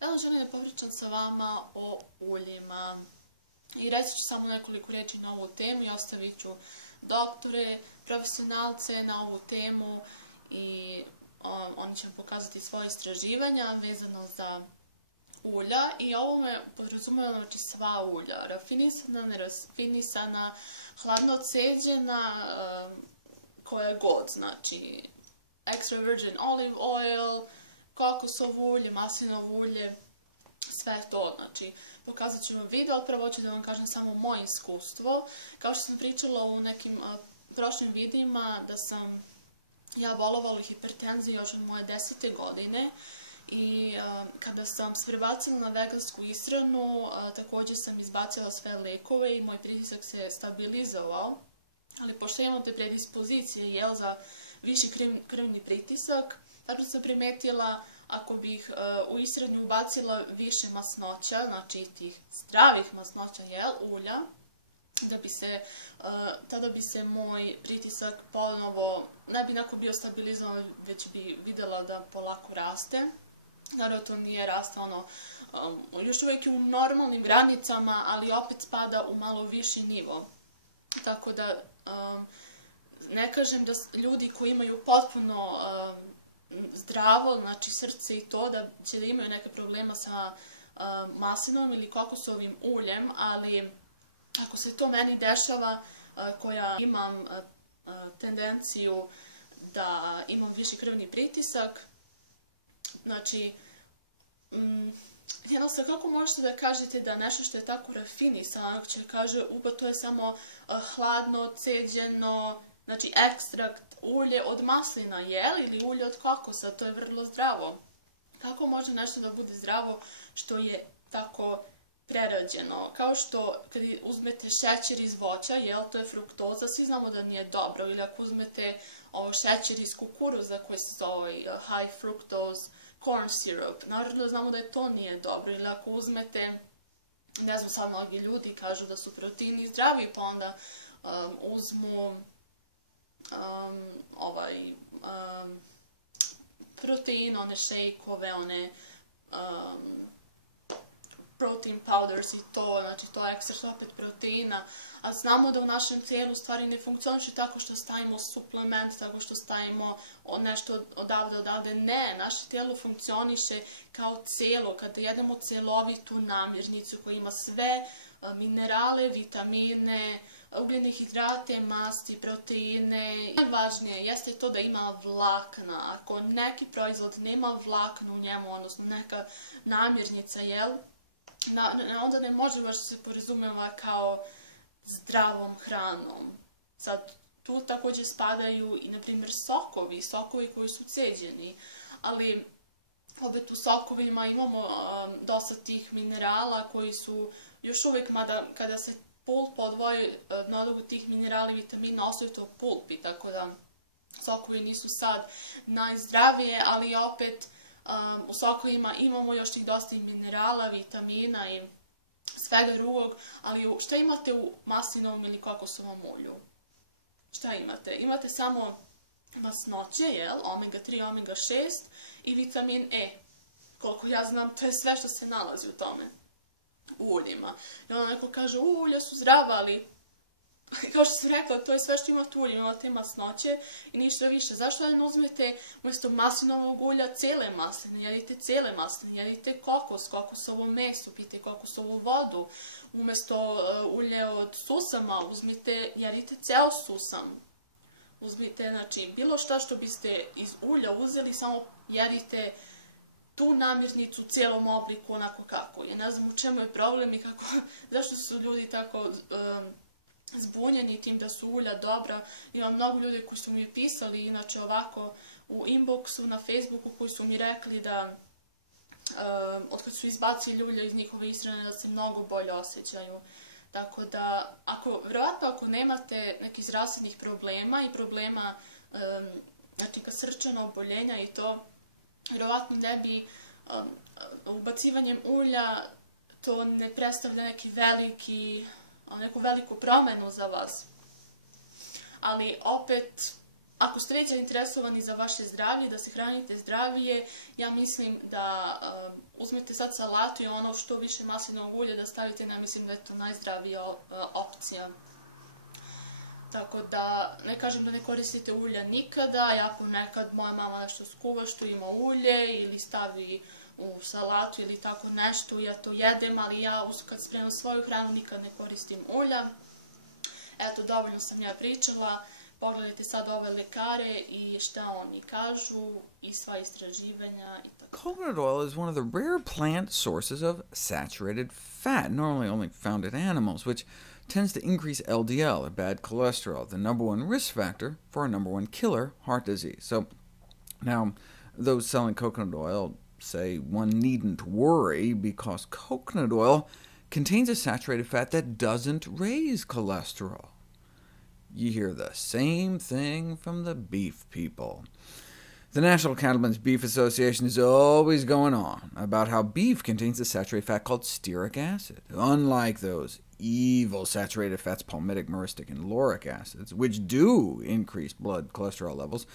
Danas želim da popričam sa vama o uljima i reći ću samo nekoliko riječi na ovu temu i ostavit ću doktore, profesionalce na ovu temu i oni će vam pokazati svoje istraživanja vezano za ulja i ovo me podrazumeva znači sva ulja, rafinisana, nerafinisana, hladnocedjena, koja god, znači extra virgin olive oil, kokosovo ulje, maslinovo ulje, sve to, znači pokazat ću vam video, ali prvo ću da vam kažem samo moje iskustvo. Kao što sam pričala u nekim prošlim videima da sam ja bolovala hipertenziju još od moje 10. godine i kada sam se prebacila na vegansku ishranu, također sam izbacila sve lekove i moj pritisak se stabilizovao, ali pošto imam te predispozicije za viši krvni pritisak, tako sam primetila ako bih u ishranu ubacila više masnoća, znači tih zdravih masnoća, ulja, tada bi se moj pritisak ponovo, ne bi onako bio stabilizovan, već bi videla da polako raste. Naravno, to nije raste još uvijek u normalnim granicama, ali opet spada u malo viši nivo. Tako da, ne kažem da ljudi koji imaju potpuno zdravo, znači srce i to, da će da imaju neke problema sa maslinovom ili kokosovim uljem, ali ako se to meni dešava, koja imam tendenciju da imam viši krvni pritisak, znači, jednostavno kako možete da kažete da nešto što je tako rafinisano, će kaže, to je samo hladnocedjeno, znači ekstrakt ulje od maslina, ili ulje od kokosa, to je vrlo zdravo. Kako može nešto da bude zdravo što je tako prerađeno? Kao što kad uzmete šećer iz voća, to je fruktoza, svi znamo da nije dobro. Ili ako uzmete šećer iz kukuruza koji se zove high fructose corn syrup, naravno znamo da to nije dobro. Ili ako uzmete, ne znam, sad mnogi ljudi kažu da su proteini zdravi, pa onda uzmu protein, one šejkove, one protein powders i to, znači to je ekstra opet proteina, a znamo da u našem tijelu stvari ne funkcioniše tako što stavimo suplement, tako što stavimo nešto odavde, ne, naše tijelo funkcioniše kao celo, kada jedemo celovitu namirnicu koja ima sve minerale, vitamine, ugljene hidrate, masti, proteine. Najvažnije jeste to da ima vlakna. Ako neki proizvod nema vlakna u njemu, odnosno neka namirnica, onda ne može baš se porazumeva kao zdravom hranom. Sad, tu također spadaju i, na primjer, sokovi koji su ceđeni, ali opet u sokovima imamo dosta tih minerala koji su još uvijek, mada kada se pulp odvoji mnogo tih minerala i vitamina, ostaju to pulpi, tako da sokovi nisu sad najzdravije, ali opet u sokovima imamo još tih dosta i minerala, vitamina i svega drugog, ali šta imate u maslinovom ili kokosovom ulju? Šta imate? Imate samo masnoće, omega 3, omega 6 i vitamin E. Koliko ja znam, to je sve što se nalazi u tome, u uljima. I onda neko kaže, ulja su zdrava, ali kao što sam rekla, to je sve što imate u ulju, imate masnoće i ništa više. Zašto ne uzmete umjesto maslinovog ulja cele masline, jedite cele masline, jedite kokosovo meso, pijte kokosovu vodu, umjesto ulje od susama, jedite ceo susam. Uzmite, znači, bilo šta što biste iz ulja uzeli, samo jedite tu namirnicu u cijelom obliku onako kako je. Ne znam u čemu je problem i zašto su ljudi tako zbunjeni tim da su ulja dobra. Ima mnogo ljudi koji su mi pisali, inače ovako u inboxu na Facebooku, koji su mi rekli da otkad su izbacili ulja iz njihove ishrane da se mnogo bolje osjećaju. Tako da, vjerojatno ako nemate nekih zdravstvenih problema i problema, znači srčano oboljenja i to, vjerojatno ne bi ubacivanjem ulja to ne predstavlja neku veliku promjenu za vas. Ali opet, ako ste već zainteresovani za vaše zdravlje, da se hranite zdravije, ja mislim da uzmete sad salatu i ono što više maslinovog ulja da stavite, ja mislim da je to najzdravija opcija. Tako da, ne kažem da ne koristite ulja nikada, i ako nekad moja mama nešto skuva što ima ulje ili stavi u salatu ili tako nešto, ja to jedem, ali ja kad spremam svoju hranu nikad ne koristim ulja. Eto, dovoljno sam ja pričala. Pogledajte sad ove lekare i šta oni kažu i sva istraživanja i tako. Coconut oil is one of the rare plant sources of saturated fat, normally only found in animals, which tends to increase LDL, or bad cholesterol, the #1 risk factor for our #1 killer, heart disease. So now, those selling coconut oil say one needn't worry because coconut oil contains a saturated fat that doesn't raise cholesterol. You hear the same thing from the beef people. The National Cattlemen's Beef Association is always going on about how beef contains a saturated fat called stearic acid, unlike those evil saturated fats palmitic, myristic, and lauric acids, which do increase blood cholesterol levels.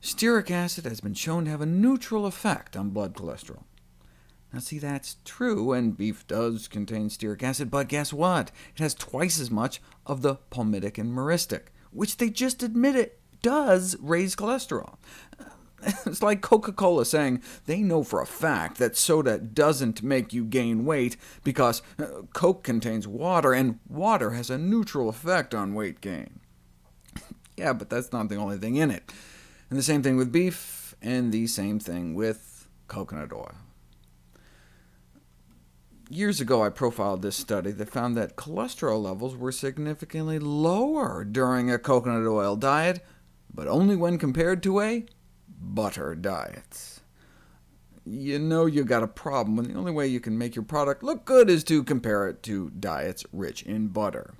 Stearic acid has been shown to have a neutral effect on blood cholesterol. Now see, that's true, and beef does contain stearic acid, but guess what? It has twice as much of the palmitic and myristic, which they just admit it does raise cholesterol. It's like Coca-Cola saying they know for a fact that soda doesn't make you gain weight because Coke contains water, and water has a neutral effect on weight gain. Yeah, but that's not the only thing in it. And the same thing with beef, and the same thing with coconut oil. Years ago, I profiled this study that found that cholesterol levels were significantly lower during a coconut oil diet, but only when compared to a butter diet. You know you got a problem when the only way you can make your product look good is to compare it to diets rich in butter.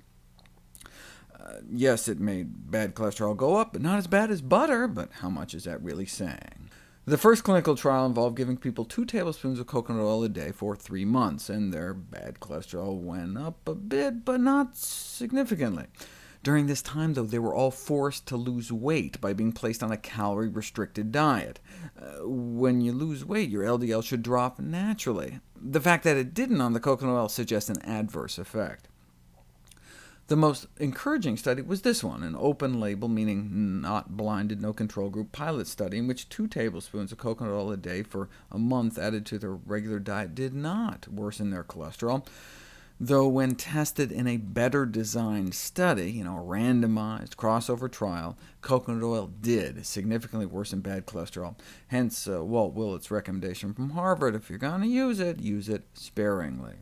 Yes, it made bad cholesterol go up, but not as bad as butter, but how much is that really saying? The first clinical trial involved giving people 2 tablespoons of coconut oil a day for 3 months, and their bad cholesterol went up a bit, but not significantly. During this time, though, they were all forced to lose weight by being placed on a calorie-restricted diet. When you lose weight, your LDL should drop naturally. The fact that it didn't on the coconut oil suggests an adverse effect. The most encouraging study was this one, an open-label, meaning not blinded, no control group pilot study, in which 2 tablespoons of coconut oil a day for a month added to their regular diet did not worsen their cholesterol, though when tested in a better-designed study, a randomized crossover trial, coconut oil did significantly worsen bad cholesterol. Hence Walt Willett's recommendation from Harvard, if you're going to use it sparingly.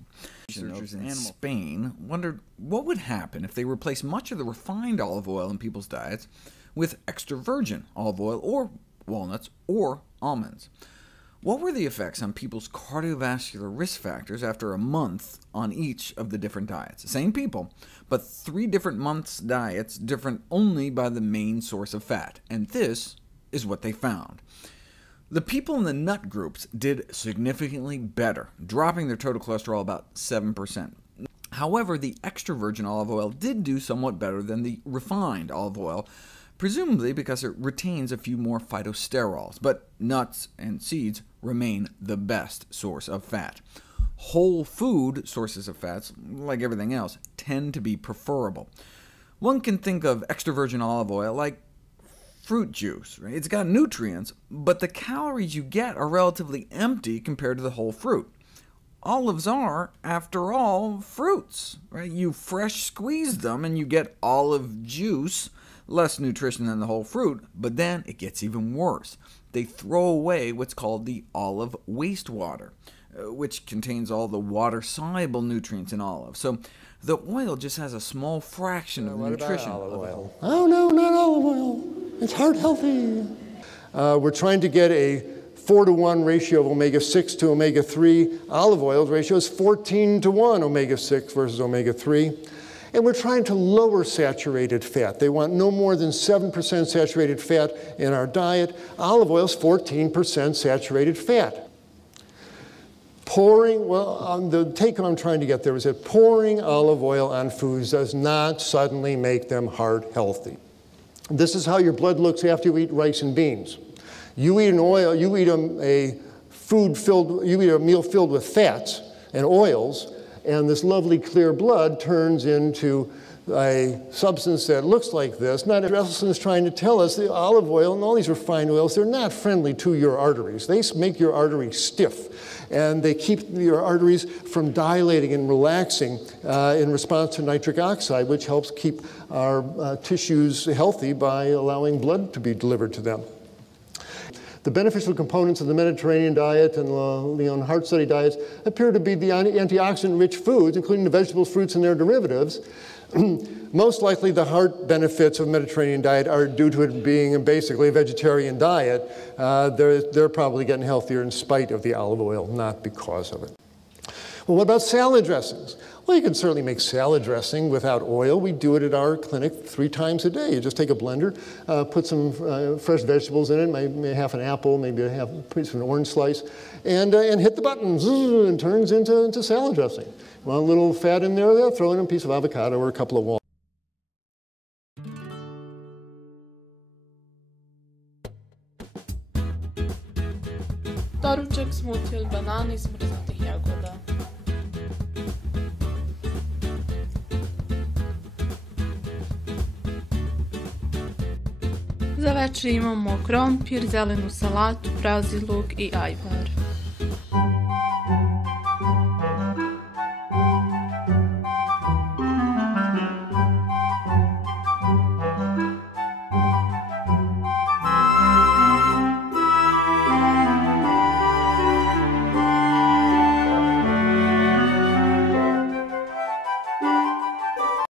Researchers in Spain wondered what would happen if they replaced much of the refined olive oil in people's diets with extra virgin olive oil, or walnuts, or almonds. What were the effects on people's cardiovascular risk factors after a month on each of the different diets? Same people, but 3 different months' diets, different only by the main source of fat. And this is what they found. The people in the nut groups did significantly better, dropping their total cholesterol about 7%. However, the extra virgin olive oil did do somewhat better than the refined olive oil, presumably because it retains a few more phytosterols, but nuts and seeds remain the best source of fat. Whole food sources of fats, like everything else, tend to be preferable. One can think of extra virgin olive oil like fruit juice. Right? It's got nutrients, but the calories you get are relatively empty compared to the whole fruit. Olives are, after all, fruits. Right? You fresh squeeze them, and you get olive juice, less nutrition than the whole fruit, but then it gets even worse. They throw away what's called the olive wastewater, which contains all the water-soluble nutrients in olives. So the oil just has a small fraction of the nutrition of the whole. Oh, no, not olive oil. It's heart healthy. We're trying to get a 4-to-1 ratio of omega-6 to omega-3. Olive oil ratio is 14-to-1 omega-6 versus omega-3. And we're trying to lower saturated fat. They want no more than 7% saturated fat in our diet. Olive oil is 14% saturated fat. The take-home I'm trying to get there is that pouring olive oil on foods does not suddenly make them heart healthy. This is how your blood looks after you eat rice and beans. You eat an oil, you eat a meal filled with fats and oils, and this lovely clear blood turns into a substance that looks like this. Now, Russellson is trying to tell us the olive oil and all these refined oils, they're not friendly to your arteries. They make your arteries stiff, and they keep your arteries from dilating and relaxing in response to nitric oxide, which helps keep our tissues healthy by allowing blood to be delivered to them. The beneficial components of the Mediterranean diet and the heart study diets appear to be the antioxidant-rich foods, including the vegetables, fruits, and their derivatives. Most likely the heart benefits of Mediterranean diet are due to it being basically a vegetarian diet. They're probably getting healthier in spite of the olive oil, not because of it. Well, what about salad dressings? Well, you can certainly make salad dressing without oil. We do it at our clinic 3 times a day. You just take a blender, put some fresh vegetables in it, maybe half an apple, maybe a piece of an orange slice, and hit the button, and it turns into salad dressing. Want a little fat in there, throw in a piece of avocado or a couple of walnuts. Doručak smo otili banane i smrznutih jagoda. Za večer imamo krompir, zelenu salatu, prazi luk i ajvar.